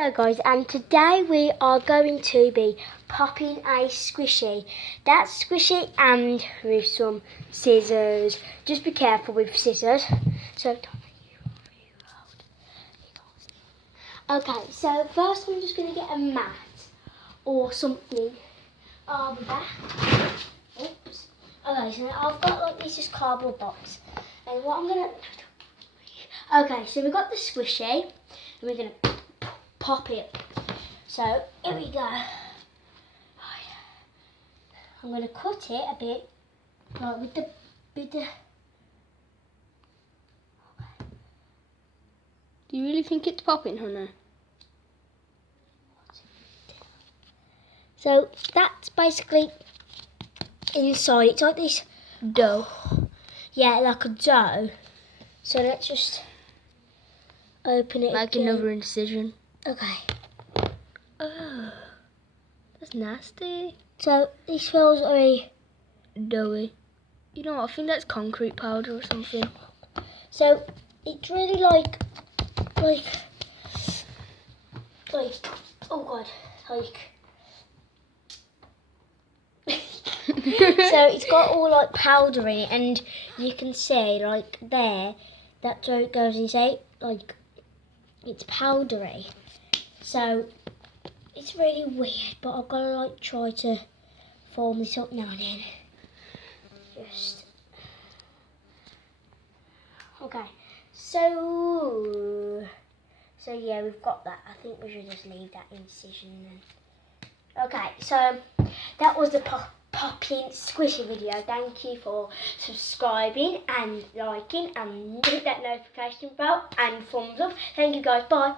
Hello guys, and today we are going to be popping a squishy. That's squishy and with some scissors. Just be careful with scissors. So okay, so first I'm just going to get a mat or something. I'll be back. Oops. Okay, so I've got like this cardboard box. And what I'm going to... Okay, so we've got the squishy. And we're going to pop it. So here we go. I'm going to cut it a bit, like with the Do you really think it's popping, Hannah? So that's basically inside. It's like this Dough. Yeah, like a dough. So let's just open it Like again. another incision. Okay. Oh, that's nasty. So this feels very Doughy. You know what? I think that's concrete powder or something. So it's really like oh god, like so it's got all like powder in it, and you can see like there, that's where it goes inside, like it's powdery. So it's really weird, but I've got to like try to form this up now and then. Just okay. So yeah, we've got that. I think we should just leave that incision then. Okay, so that was the popping squishy video. Thank you for subscribing and liking and hit that notification bell and thumbs up. Thank you guys. Bye.